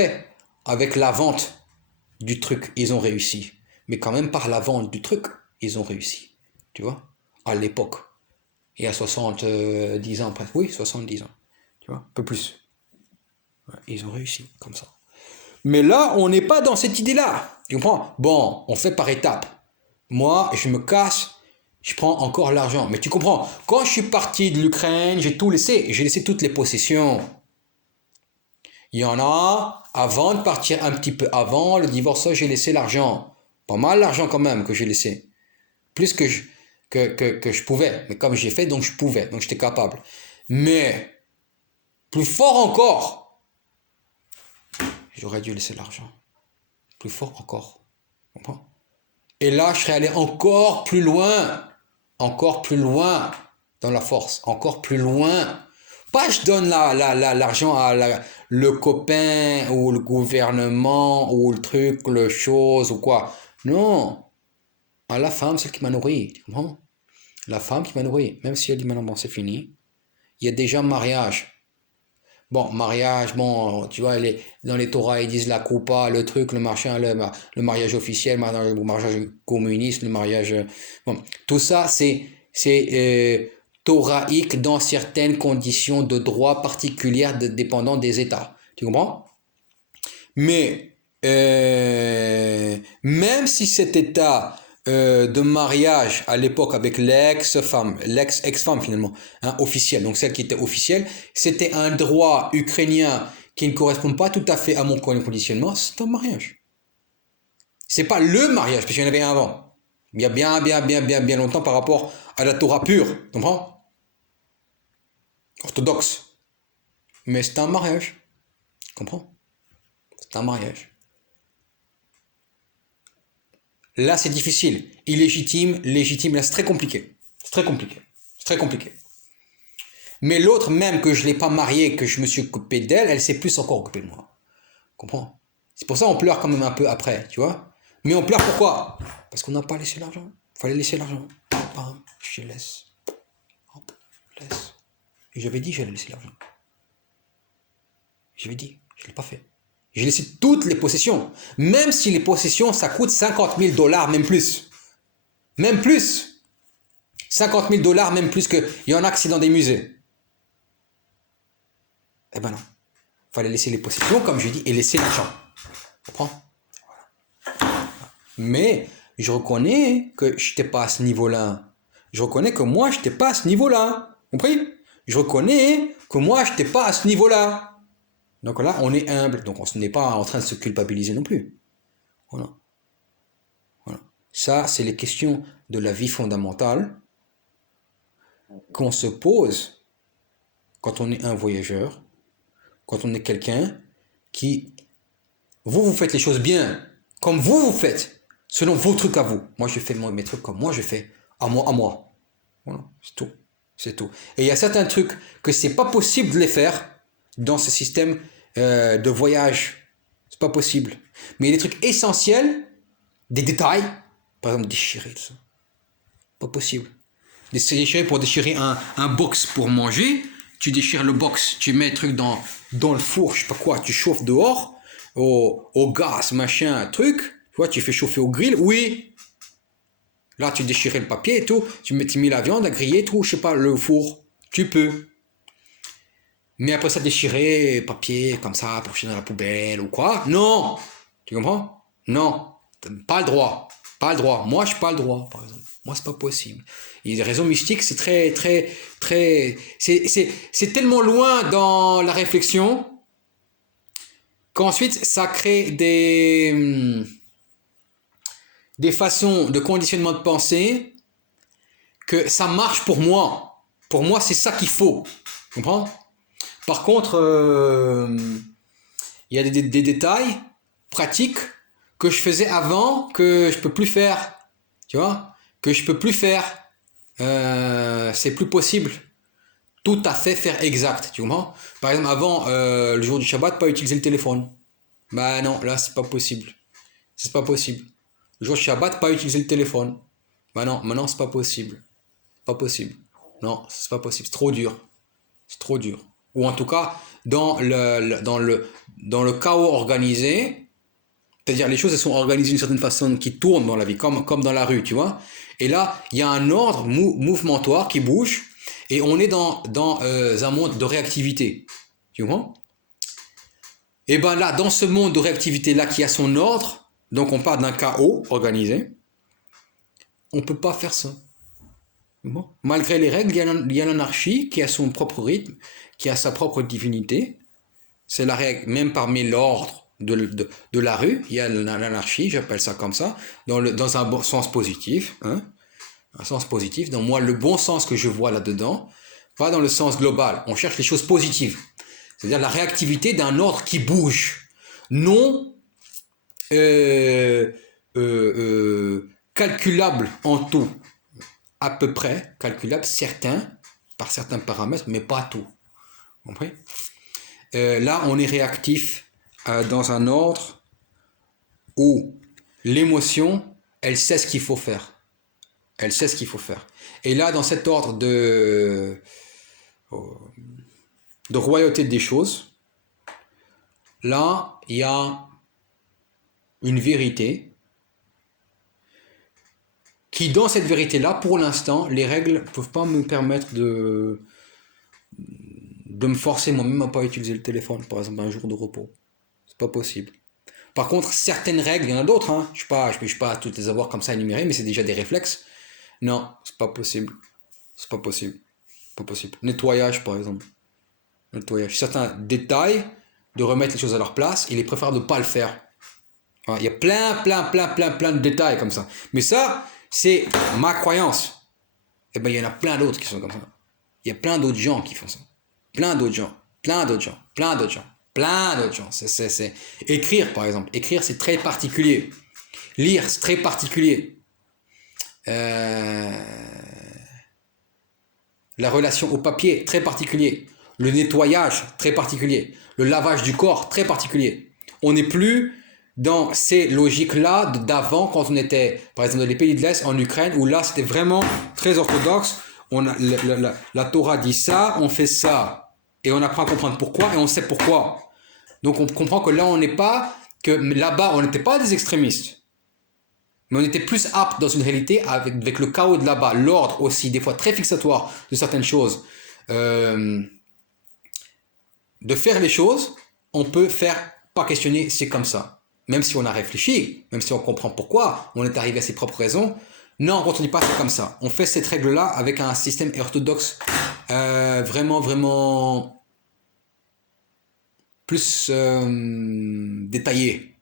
fait? Avec la vente du truc, ils ont réussi. Mais quand même, par la vente du truc, ils ont réussi. Tu vois? À l'époque. Il y a 70 ans presque. Oui, 70 ans. Tu vois? Un peu plus. Ouais, ils ont réussi, comme ça. Mais là, on n'est pas dans cette idée-là. Tu comprends? Bon, on fait par étapes. Moi, je me casse, je prends encore l'argent. Mais tu comprends? Quand je suis parti de l'Ukraine, j'ai tout laissé. J'ai laissé toutes les possessions. Il y en a, avant de partir un petit peu avant le divorce, j'ai laissé l'argent. Pas mal d'argent quand même que j'ai laissé. Plus que je pouvais. Mais comme j'ai fait, donc je pouvais. Donc j'étais capable. Mais, plus fort encore, j'aurais dû laisser l'argent. Plus fort encore. Tu comprends? Et là, je serais allé encore plus loin dans la force, encore plus loin. Pas je donne l'argent à le copain ou le gouvernement ou le truc, le chose ou quoi. Non, à la femme, celle qui m'a nourri, tu comprends? La femme qui m'a nourri, même si elle dit maintenant, bon, c'est fini. Il y a déjà un mariage. Bon, mariage, bon, tu vois, dans les Torahs, ils disent la coupa, le truc, le machin, le mariage officiel, le mariage communiste, le mariage. Bon, tout ça, c'est torahique dans certaines conditions de droit particulières dépendant des États. Tu comprends? Mais même si cet état de mariage à l'époque avec l'ex-femme, l'ex-ex-femme finalement, hein, officielle, donc celle qui était officielle, c'était un droit ukrainien qui ne correspond pas tout à fait à mon conditionnement, c'est un mariage. C'est pas le mariage, parce qu'il y en avait un avant. Il y a bien longtemps par rapport à la Torah pure, tu comprends? Orthodoxe. Mais c'est un mariage, tu comprends? C'est un mariage. Là, c'est difficile. Illégitime, légitime, là, c'est très compliqué. C'est très compliqué. C'est très compliqué. Mais l'autre, même que je ne l'ai pas mariée, que je me suis occupé d'elle, elle s'est plus encore occupée de moi. Comprends? C'est pour ça qu'on pleure quand même un peu après, tu vois? Mais on pleure pourquoi? Parce qu'on n'a pas laissé l'argent. Il fallait laisser l'argent. Bam, je laisse. Hop, laisse. Et j'avais dit que j'allais laisser l'argent. J'avais dit, je ne l'ai pas fait. J'ai laissé toutes les possessions. Même si les possessions, ça coûte 50 000 $, même plus. Même plus. 50 000 $, même plus que. Il y en a qui c'est dans des musées. Eh ben non. Il fallait laisser les possessions, comme je dis, et laisser l'argent. Tu comprends? Voilà. Mais je reconnais que je n'étais pas à ce niveau-là. Je reconnais que moi, je n'étais pas à ce niveau-là. Compris? Je reconnais que moi, je n'étais pas à ce niveau-là. Donc là, on est humble. Donc on n'est pas en train de se culpabiliser non plus. Voilà. Voilà. Ça, c'est les questions de la vie fondamentale qu'on se pose quand on est un voyageur, quand on est quelqu'un qui... vous faites les choses bien, comme vous faites, selon vos trucs à vous. Moi, je fais mes trucs comme moi, je fais à moi, à moi. Voilà, c'est tout. C'est tout. Et il y a certains trucs que c'est pas possible de les faire dans ce système de voyage. C'est pas possible. Mais il y a des trucs essentiels, des détails, par exemple déchirer tout ça. Pas possible. Déchirer pour déchirer un box pour manger, tu déchires le box, tu mets le truc dans le four, je sais pas quoi, tu chauffes dehors, au gaz, machin, truc, tu vois, tu fais chauffer au grill, oui. Là, tu déchires le papier et tout, tu mets la viande à griller, tout, je sais pas, le four, tu peux. Mais après ça, déchirer papier comme ça pour jeter dans la poubelle ou quoi, non. Tu comprends? Non, pas le droit. Pas le droit. Moi, je n'ai pas le droit, par exemple. Moi, c'est pas possible. Et les raisons mystiques, c'est c'est tellement loin dans la réflexion qu'ensuite, ça crée des façons de conditionnement de pensée que ça marche pour moi. Pour moi, c'est ça qu'il faut. Tu comprends? Par contre, il y a des détails pratiques que je faisais avant que je peux plus faire. Tu vois? Que je peux plus faire. C'est plus possible. Tout à fait faire exact. Tu comprends? Par exemple, avant, le jour du Shabbat, pas utiliser le téléphone. Bah non, là, c'est pas possible. C'est pas possible. Le jour du Shabbat, pas utiliser le téléphone. Bah non, maintenant, c'est pas possible. Pas possible. Non, c'est pas possible. C'est trop dur. C'est trop dur. Ou en tout cas, dans le chaos organisé, c'est-à-dire les choses elles sont organisées d'une certaine façon qui tournent dans la vie, comme dans la rue, tu vois. Et là, il y a un ordre mouvementoire qui bouge et on est dans un monde de réactivité. Tu vois? Et ben là, dans ce monde de réactivité-là qui a son ordre, donc on part d'un chaos organisé, on ne peut pas faire ça. Bon. Malgré les règles, il y a l'anarchie qui a son propre rythme, qui a sa propre divinité. C'est la règle, même parmi l'ordre de la rue, il y a l'anarchie, j'appelle ça comme ça, dans un bon sens positif. Hein, un sens positif. Donc moi, le bon sens que je vois là-dedans, pas dans le sens global. On cherche les choses positives. C'est-à-dire la réactivité d'un ordre qui bouge. Non calculable en tout. À peu près calculable, par certains paramètres, mais pas tout. Vous comprenez? Là, on est réactif dans un ordre où l'émotion, elle sait ce qu'il faut faire. Elle sait ce qu'il faut faire. Et là, dans cet ordre de royauté des choses, là, il y a une vérité qui, dans cette vérité-là, pour l'instant, les règles ne peuvent pas me permettre de me forcer moi-même à ne pas utiliser le téléphone, par exemple, un jour de repos. C'est pas possible. Par contre, certaines règles, il y en a d'autres, hein. Je ne vais pas toutes les avoir comme ça énumérées, mais c'est déjà des réflexes. Non, c'est pas possible. C'est pas possible. Pas possible. Nettoyage, par exemple. Nettoyage. Certains détails de remettre les choses à leur place, il est préférable de ne pas le faire. Voilà. Il y a plein de détails comme ça. Mais ça, c'est ma croyance. Et ben, il y en a plein d'autres qui sont comme ça. Il y a plein d'autres gens qui font ça. Plein d'autres gens. C'est... Écrire, par exemple. Écrire, c'est très particulier. Lire, c'est très particulier. La relation au papier, très particulier. Le nettoyage, très particulier. Le lavage du corps, très particulier. On n'est plus dans ces logiques-là d'avant, quand on était, par exemple, dans les pays de l'Est, en Ukraine, où là, c'était vraiment très orthodoxe. La Torah dit ça, on fait ça. Et on apprend à comprendre pourquoi, et on sait pourquoi. Donc on comprend que là, là-bas, on n'était pas des extrémistes. Mais on était plus apte dans une réalité avec le chaos de là-bas, l'ordre aussi, des fois très fixatoire de certaines choses. De faire les choses, on peut faire, pas questionner, c'est comme ça. Même si on a réfléchi, même si on comprend pourquoi, on est arrivé à ses propres raisons. Non, on ne dit pas c'est comme ça. On fait cette règle-là avec un système orthodoxe vraiment plus détaillé.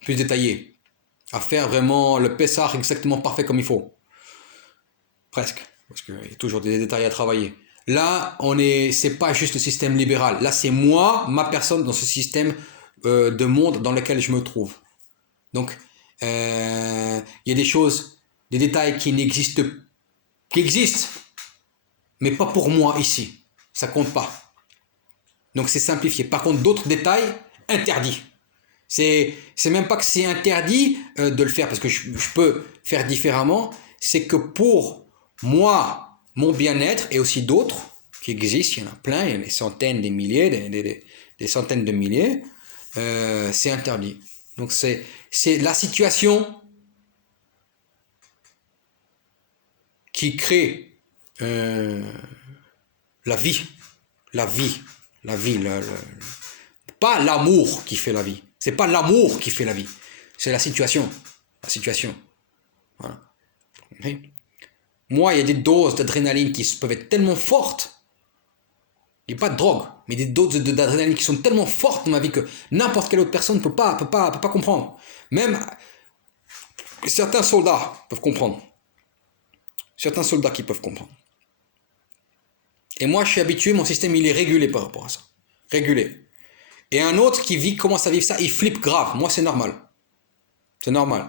Plus détaillé. À faire vraiment le Pessah exactement parfait comme il faut. Presque. Parce qu'il y a toujours des détails à travailler. Là, c'est pas juste le système libéral. Là, c'est moi, ma personne, dans ce système de monde dans lequel je me trouve. Donc, il y a des choses, des détails qui existent, mais pas pour moi ici. Ça compte pas. Donc, c'est simplifié. Par contre, d'autres détails, interdits. C'est même pas que c'est interdit de le faire parce que je peux faire différemment. C'est que pour moi, mon bien-être et aussi d'autres qui existent, il y en a plein, il y en a des centaines, des milliers, des centaines de milliers, c'est interdit. Donc c'est la situation qui crée la vie, pas l'amour qui fait la vie. C'est pas l'amour qui fait la vie, c'est la situation. Voilà. Okay. Moi, il y a des doses d'adrénaline qui peuvent être tellement fortes. Il n'y a pas de drogue, mais des doses d'adrénaline qui sont tellement fortes dans ma vie que n'importe quelle autre personne ne peut pas comprendre. Même certains soldats peuvent comprendre. Certains soldats qui peuvent comprendre. Et moi, je suis habitué, mon système, il est régulé par rapport à ça. Régulé. Et un autre qui commence à vivre ça, il flippe grave. Moi, c'est normal. C'est normal.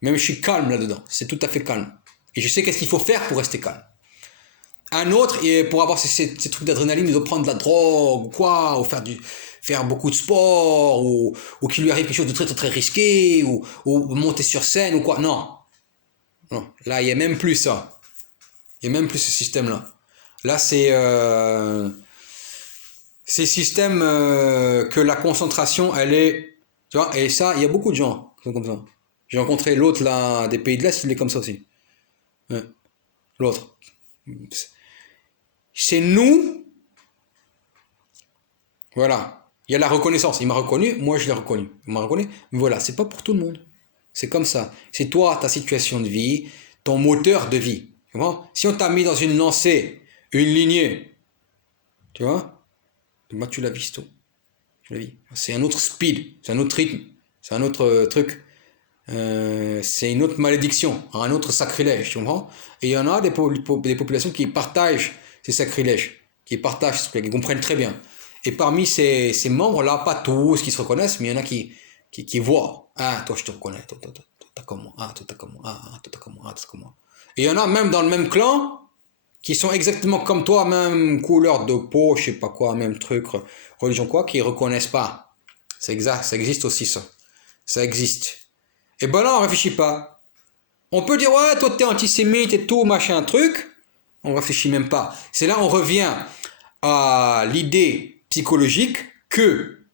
Même je suis calme là-dedans. C'est tout à fait calme. Et je sais qu'est-ce qu'il faut faire pour rester calme. Un autre, pour avoir ces trucs d'adrénaline, il doit prendre de la drogue ou quoi, ou faire beaucoup de sport, ou qu'il lui arrive quelque chose de très très très risqué, ou monter sur scène ou quoi. Non. Là, il n'y a même plus ça. Il n'y a même plus ce système-là. Là, Ces systèmes que la concentration, elle est... Tu vois, et ça, il y a beaucoup de gens qui sont comme ça. J'ai rencontré l'autre là, des pays de l'Est, il est comme ça aussi. Ouais. L'autre. C'est nous, voilà. Il y a la reconnaissance. Il m'a reconnu, moi je l'ai reconnu. Il m'a reconnu, mais voilà, c'est pas pour tout le monde. C'est comme ça. C'est toi, ta situation de vie, ton moteur de vie. Tu vois? Si on t'a mis dans une lancée, une lignée, tu vois, bah, tu la vis tout. Tu la vis. C'est un autre speed, c'est un autre rythme, c'est un autre truc. C'est une autre malédiction, un autre sacrilège, tu comprends? Et il y en a des populations qui partagent ces sacrilèges, qui partagent, qui comprennent très bien. Et parmi ces membres-là, pas tous qui se reconnaissent, mais il y en a qui voient. Ah, toi, je te reconnais, toi, t'as comme moi, ah, toi, t'as comme moi, ah, toi, t'as comme moi, ah, t'as comme moi. Et il y en a même dans le même clan, qui sont exactement comme toi, même couleur de peau, je sais pas quoi, même truc, religion quoi, qui reconnaissent pas. C'est exact, ça existe aussi, ça. Ça existe. Et ben là, on réfléchit pas. On peut dire, ouais, toi t'es antisémite et tout, machin, truc. On réfléchit même pas. C'est là on revient à l'idée psychologique que,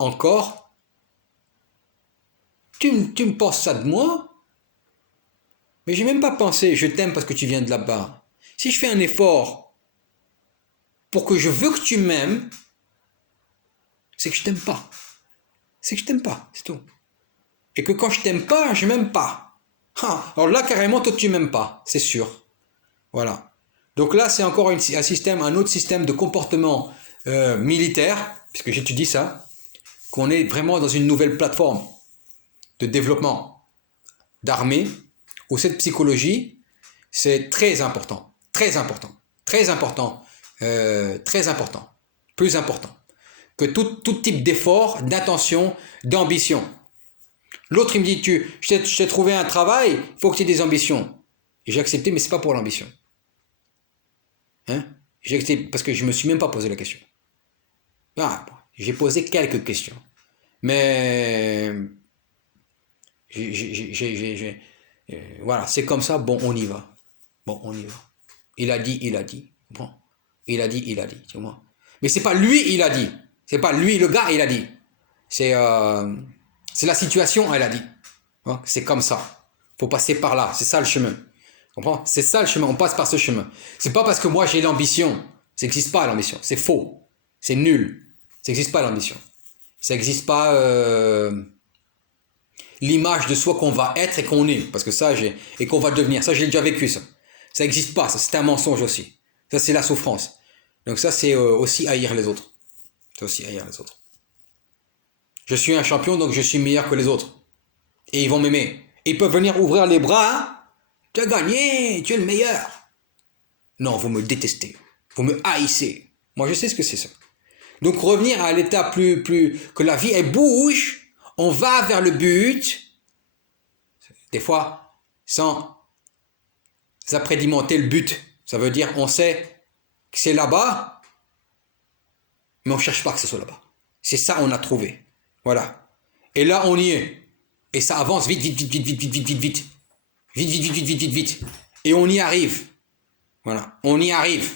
encore, tu me penses ça de moi, mais j'ai même pas pensé, je t'aime parce que tu viens de là-bas. Si je fais un effort pour que je veux que tu m'aimes, c'est que je t'aime pas. C'est que je t'aime pas, c'est tout. Et que quand je t'aime pas, je m'aime pas. Ah, alors là, carrément, toi, tu m'aimes pas, c'est sûr. Voilà. Donc là, c'est encore un système, un autre système de comportement militaire, puisque j'étudie ça, qu'on est vraiment dans une nouvelle plateforme de développement d'armée, où cette psychologie, c'est très important, très important, très important, très important, plus important que tout type d'effort, d'intention, d'ambition. L'autre, il me dit, je t'ai trouvé un travail, il faut que tu aies des ambitions. Et j'ai accepté, mais c'est pas pour l'ambition. Hein? J'ai accepté parce que je me suis même pas posé la question. Ah, j'ai posé quelques questions. Mais voilà, c'est comme ça, bon, on y va. Bon, on y va. Il a dit, il a dit. Bon. Il a dit, il a dit. Tu vois. Mais c'est pas lui, il a dit. C'est pas lui, le gars, il a dit. C'est la situation, elle a dit. C'est comme ça. Faut passer par là. C'est ça le chemin. Comprends? C'est ça le chemin. On passe par ce chemin. C'est pas parce que moi j'ai l'ambition. Ça n'existe pas l'ambition. C'est faux. C'est nul. Ça n'existe pas l'ambition. Ça n'existe pas l'image de soi qu'on va être et qu'on est. Parce que ça, et qu'on va devenir. Ça, j'ai déjà vécu ça. Ça n'existe pas. Ça, c'est un mensonge aussi. Ça, c'est la souffrance. Donc ça, c'est aussi haïr les autres. C'est aussi haïr les autres. Je suis un champion, donc je suis meilleur que les autres. Et ils vont m'aimer. Ils peuvent venir ouvrir les bras. Hein. Tu as gagné, tu es le meilleur. Non, vous me détestez. Vous me haïssez. Moi, je sais ce que c'est ça. Donc, revenir à l'état plus, que la vie, elle bouge. On va vers le but. Des fois, sans apprédimenter le but. Ça veut dire, on sait que c'est là-bas, mais on ne cherche pas que ce soit là-bas. C'est ça, on a trouvé. Voilà. Et là, on y est. Et ça avance vite, vite, vite, vite, vite, vite, vite, vite, vite. Vite, vite, vite, vite, vite, vite, vite. Et on y arrive. Voilà. On y arrive.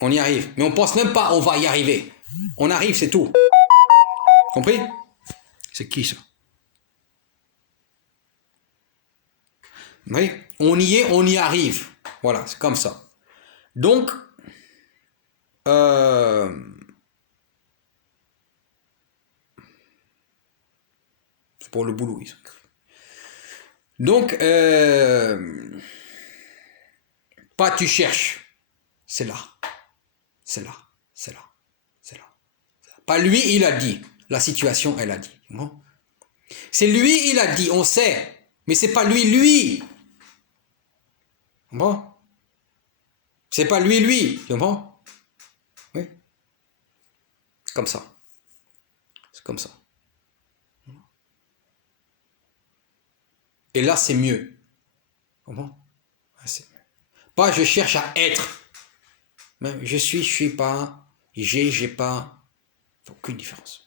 On y arrive. Mais on pense même pas, on va y arriver. On arrive, c'est tout. Compris? C'est qui ça? Oui. On y est, on y arrive. Voilà, c'est comme ça. Donc, c'est pour le boulot. Donc, pas tu cherches. C'est là. C'est là. C'est là. C'est là. Pas lui, il a dit. La situation, elle a dit. Bon. C'est lui, il a dit. On sait. Mais c'est pas lui. Bon. C'est pas lui. Tu comprends? Oui. C'est comme ça. C'est comme ça. Et là, c'est mieux. Comment? C'est mieux. Pas je cherche à être. Même je suis pas. J'ai pas. Aucune différence.